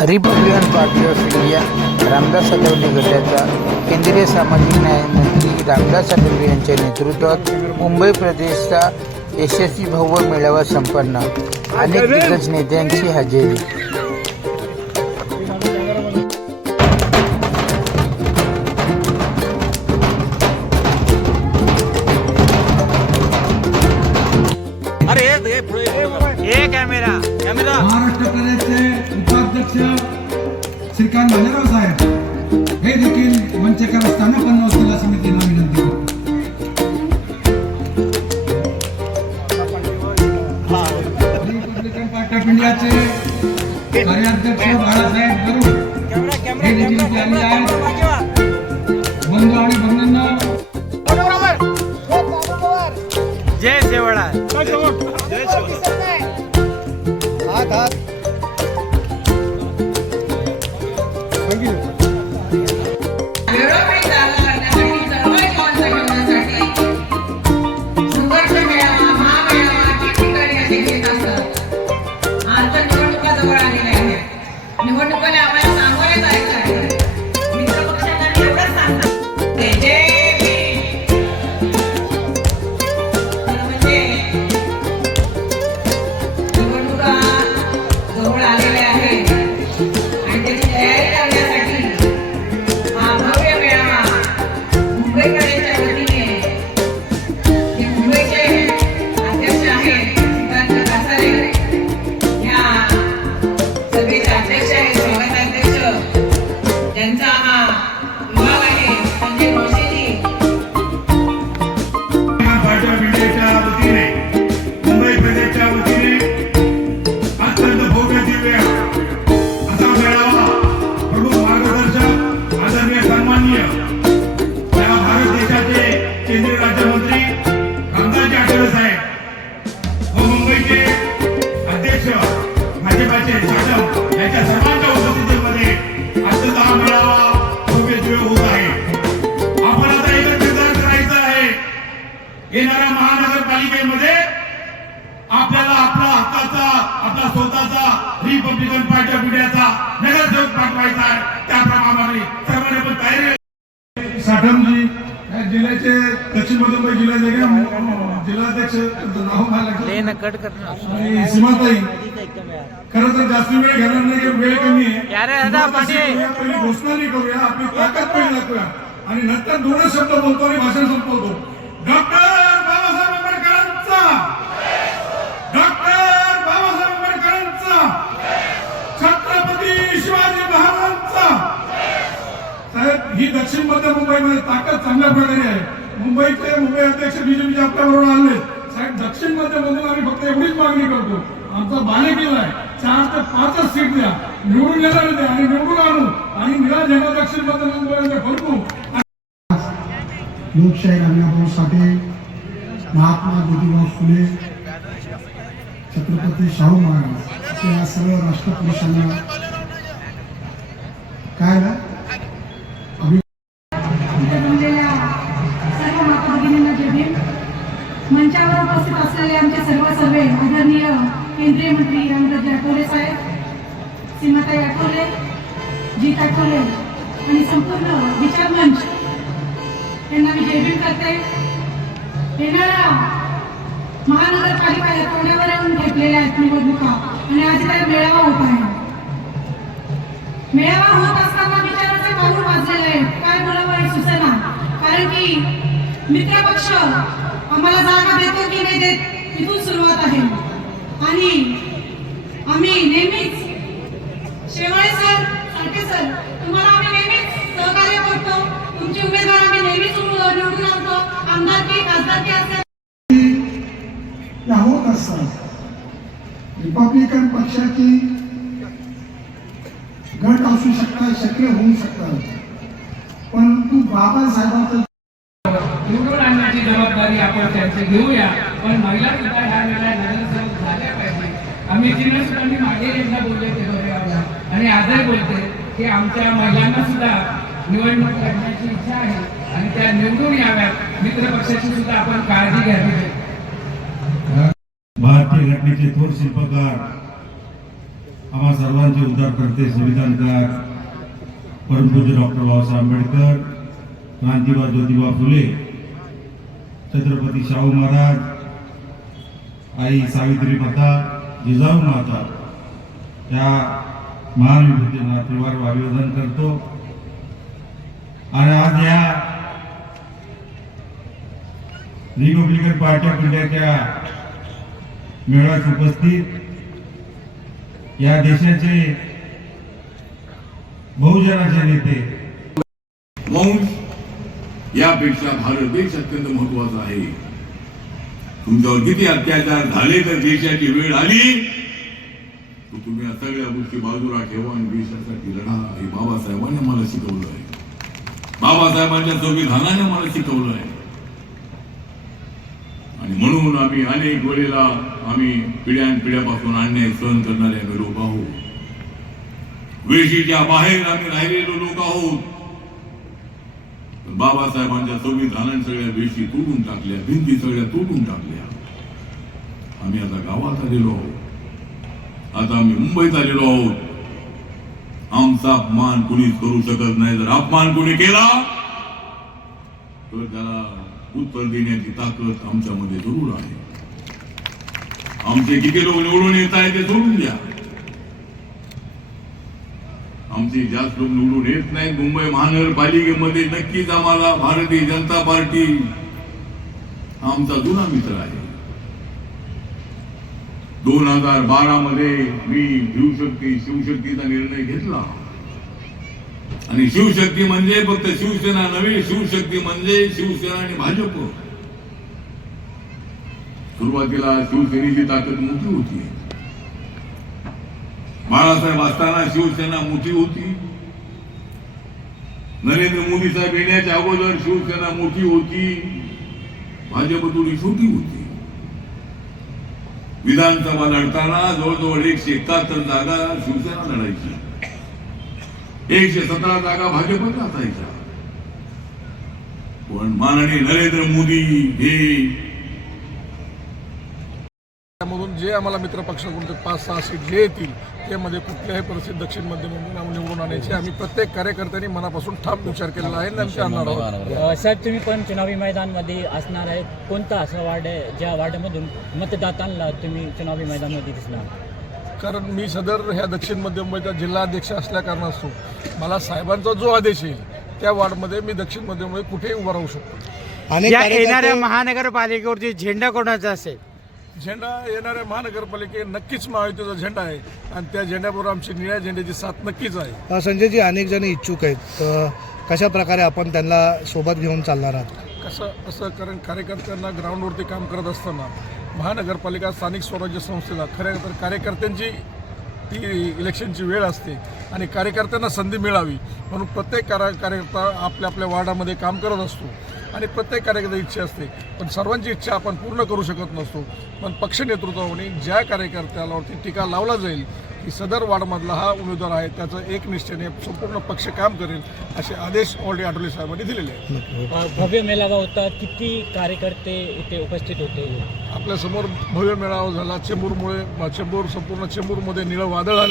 Republican party of India Ramdas Athawale गटाचा केंद्रीय सामाजिक न्याय मंत्री रामदास आठवले यांच्या नेतृत्वात मुंबई प्रदेशचा यशस्वी भव्य मेळावा संपन्न। अनेक दिग्गज नेत्यांची हजेरी। महाराष्ट्र प्रदेशचे उपाध्यक्ष श्रीकांत भालेराव साहेब हे देखील मंचकर असताना पण वकिला समितीला विनंती रिपब्लिकन पार्टी ऑफ इंडियाचे कार्याध्यक्ष बाळासाहेब गरुड हे देखील इथे आलेले आहेत। बंधू आणि भगिनींनो, जय सेवाळा। हात निवडणुकाला आम्हाला सामोरे जायचं आहे। मित्र पक्षांना एवढंच सांगतात म्हणजे निवडणुका जवळ आलेल्या आहेत आणि त्याची तयारी करण्यासाठी हा भव्य मेळावा मुंबईकरांच्या वतीने जे मुंबईचे अध्यक्ष आहेत श्रीकांत कासारे ह्या सभेचे अध्यक्ष आहेत, स्वागताध्यक्ष त्यांचा हा विभाग आहे संजय जोशीजी। पार्टी ऑफ इंडियाच्या वतीने मुंबई प्रदेशच्या वतीने अत्यंत भव्य दिव्य असा मेळावा प्रमुख मार्गदर्शक आदरणीय सन्माननीय या भारत देशाचे केंद्रीय राज्यमंत्री रामदासजी आठवले साहेब व मुंबईचे अध्यक्ष भाजपाचे साधव यांच्या सर्वांच्या उपस्थितीमध्ये अत्यंत हा मेळावा भव्य दिव्य होत आहे। आपण आता एकच निर्धार करायचा आहे, येणाऱ्या महानगरपालिकेमध्ये आपल्याला आपला हक्काचा आपला स्वतःचा रिपब्लिकन पार्टी ऑफ इंडियाचा नगरसेवक पाठवायचा आहे। त्याप्रमाणे सर्वांनी पण तयारी। साठमजी जिल्ह्याचे दक्षिण मध्य मुंबई जिल्ह्याचे जिल्हाध्यक्ष नाव मला कट करणार आणि सीमाताई खरं तर जास्त वेळ घेणार नाही, वेळ कमी आहे। पहिली घोषणा नाही करूया, आपली ताकद पहिली दाखवूया आणि नंतर दोनच शब्द बोलतो आणि भाषण संपवतो। डॉक्टर बाबासाहेब आंबेडकरांचा, डॉक्टर बाबासाहेब आंबेडकरांचा, छत्रपती शिवाजी महाराजांचा। साहेब, ही दक्षिण मध्य मुंबईमध्ये ताकद चांगल्या प्रकारे आहे। मुंबईचे मुंबई अध्यक्ष बीजेपीचे आपल्याबरोबर आले साहेब। दक्षिण मध्यमधून आम्ही फक्त एवढीच मागणी करतो, आमचा बाले केला आहे 4 ते 5 सीट द्या, निवडून येणार द्या आणि निवडून आणू आणि निळा झेंडा दक्षिण मध्य मुंबईमध्ये फडकू। लोकशाही लढण्यासाठी महात्मा ज्योतिबा फुले, छत्रपती शाहू महाराज या सर्व राष्ट्रपुरुषांना काय ना मंचावर उपस्थित असलेले आमचे सर्वे आदरणीय केंद्रीय मंत्री रामदासजी आठवले साहेब, सीमाताई आठवले, जीत आठवले आणि संपूर्ण विचार मंच यांना मी जय भीम करते। येणाऱ्या महानगरपालिका तोंडावर येऊन घेतलेल्या आहेत निवडणुका आणि आज काय मेळावा होत आहे। मेळावा होत असताना विचाराचे पाऊल वाजलेले आहेत, काय बोलावं हे सुचेना। कारण की मित्र पक्ष आम्हाला जागा देतो की नाही देत इथून सुरुवात आहे आणि आम्ही नेहमीच शेवाळे सर, साठे सर, तुम्हाला आम्ही नेहमीच सहकार्य करतो। तुमची उमेदवार आम्ही नेहमीच निवडून आणतो, आमदारकी खासदारकी असेल होत असतात। रिपब्लिकन पक्षाची गट असू शकतात, शक्य होऊ शकतात, परंतु बाबासाहेबांचं निवडून आणण्याची जबाबदारी आपण त्यांची घेऊया। पण महिला सुद्धा ह्या वेळेला नगरसेवक झाल्या पाहिजे। आम्ही तिने सुद्धा मी मागे एकदा बोलले ते बरोबर आणि आजही बोलते की आमच्या महिलांना सुद्धा निवडणूक लढण्याची इच्छा आहे आणि त्या निवडून याव्यात। मित्र पक्षाची सुद्धा आपण काळजी घ्यावी। भारतीय घटनेचे थोर शिल्पकार आम्हा सर्वांचे उद्धारकर्ते संविधानकार परमपूज्य डॉक्टर बाबासाहेब आंबेडकर, क्रांतिबा ज्योतिबा फुले, छत्रपती शाहू महाराज, आई सावित्री माता, जिजाऊ माता या महान विभूतींना त्रिवार अभिवादन करतो. आणि आज या रिपब्लिकन पार्टी ऑफ इंडियाच्या मेळाव्यात उपस्थित या देशाचे बहुजनाचे नेते, वंश यापेक्षा भारत देश अत्यंत महत्वाचा आहे. तुमच्यावर किती अत्याचार झाले तर देशाची वेळ आली तर तुम्ही या सगळ्या गोष्टी बाजूला ठेवा आणि देशासाठी लढा. हे बाबासाहेबांनी मला शिकवलं आहे. बाबासाहेबांच्या संविधानाने मला शिकवलं आहे. आणि म्हणून आम्ही अनेक वेळेला आम्ही पिढ्यानपिढ्यापासून अन्याय सहन करणारे आम्ही लोक आहोत. वेशीच्या बाहेर आम्ही राहिलेलो लोक आहोत. बाबासाहेबांच्या संविधानाने सगळ्या वेशी तोडून टाकल्या, भिंती सगळ्या तोडून टाकल्या. आम्ही आता गावात आलेलो आहोत. आता आम्ही मुंबईत आलेलो आहोत. आमचा अपमान कुणीच करू शकत नाही. जर अपमान कोणी केला तर त्याला उत्तर देण्याची ताकद आमच्यामध्ये जरूर आहे. आमचे किती लोक निवडून येत आहे ते सोडून द्या. आमचे जास्त लोक निवडून येत नाहीत. मुंबई महानगरपालिकेमध्ये नक्कीच आम्हाला भारतीय जनता पार्टी आमचा जुना मित्र आहे. 2012 मध्ये मी शिवशक्तीचा निर्णय घेतला. आणि शिवशक्ती म्हणजे फक्त शिवसेना नव्हे, शिवशक्ती म्हणजे शिवसेना आणि भाजप. सुरुवातीला शिवसेनेची ताकद मोठी होती. बाळासाहेब असताना शिवसेना मोठी होती. नरेंद्र मोदी साहेब येण्याच्या अगोदर शिवसेना मोठी होती, भाजप थोडी छोटी होती. विधानसभा लढताना जवळजवळ 171 जागा शिवसेना लढायची, 117 जागा भाजपच असायच्या. पण माननीय नरेंद्र मोदी हे त्यामधून जे आम्हाला मित्रपक्षाकडून 5-6 सीट जे येतील त्यामध्ये कुठल्याही परिस्थितीत दक्षिण मध्य मुंबई निवडून आणायचे आम्ही प्रत्येक कार्यकर्त्यांनी मनापासून ठाम विचार केलेला आहे. नंतर आणणार आहोत. साहेब, तुम्ही पण चुनावी मैदानमध्ये असणार आहे. कोणता असं वार्ड आहे ज्या वार्डामधून मतदातांना तुम्ही चुनावी मैदानामध्ये दिसणार? कारण मी सदर ह्या दक्षिण मध्य मुंबईचा जिल्हाध्यक्ष असल्या कारणास्तव मला साहेबांचा जो आदेश येईल त्या वार्डमध्ये मी दक्षिण मध्य मुंबई कुठेही उभा राहू शकतो. आणि येणाऱ्या महानगरपालिकेवरती झेंडा कोणाचा असेल? झेंडा येणाऱ्या महानगरपालिकेत नक्कीच महायुतीचा झेंडा आहे आणि त्या झेंड्याबरोबर आमची निळ्या झेंड्याची साथ नक्कीच आहे. संजयजी, अनेक जण इच्छुक आहेत, तर कशा प्रकारे आपण त्यांना सोबत घेऊन चालणार आहात? असं कारण कार्यकर्त्यांना ग्राउंडवरती काम करत असताना महानगरपालिका स्थानिक स्वराज्य संस्थेला खऱ्या तर कार्यकर्त्यांची ती इलेक्शनची वेळ असते आणि कार्यकर्त्यांना संधी मिळावी म्हणून प्रत्येक कार्यकर्ता आपल्या आपल्या वार्डामध्ये काम करत असतो आणि प्रत्येक कार्यकर्त्याची इच्छा असते. पण सर्वांची इच्छा आपण पूर्ण करू शकत नसतो. पण पक्ष नेतृत्वाने ज्या कार्यकर्त्यावरती टीका लावला जाईल की सदर वार्डमधला हा उमेदवार आहे त्याचं एक निष्ठेने संपूर्ण पक्ष काम करेल असे आदेश ऑलरेडी आठवले साहेबांनी दिलेले आहेत. भव्य मेळावा होता, किती कार्यकर्ते इथे उपस्थित होते? आपल्यासमोर भव्य मेळावा झाला. संपूर्ण चेंबूरमध्ये निळं वादळ आलेलं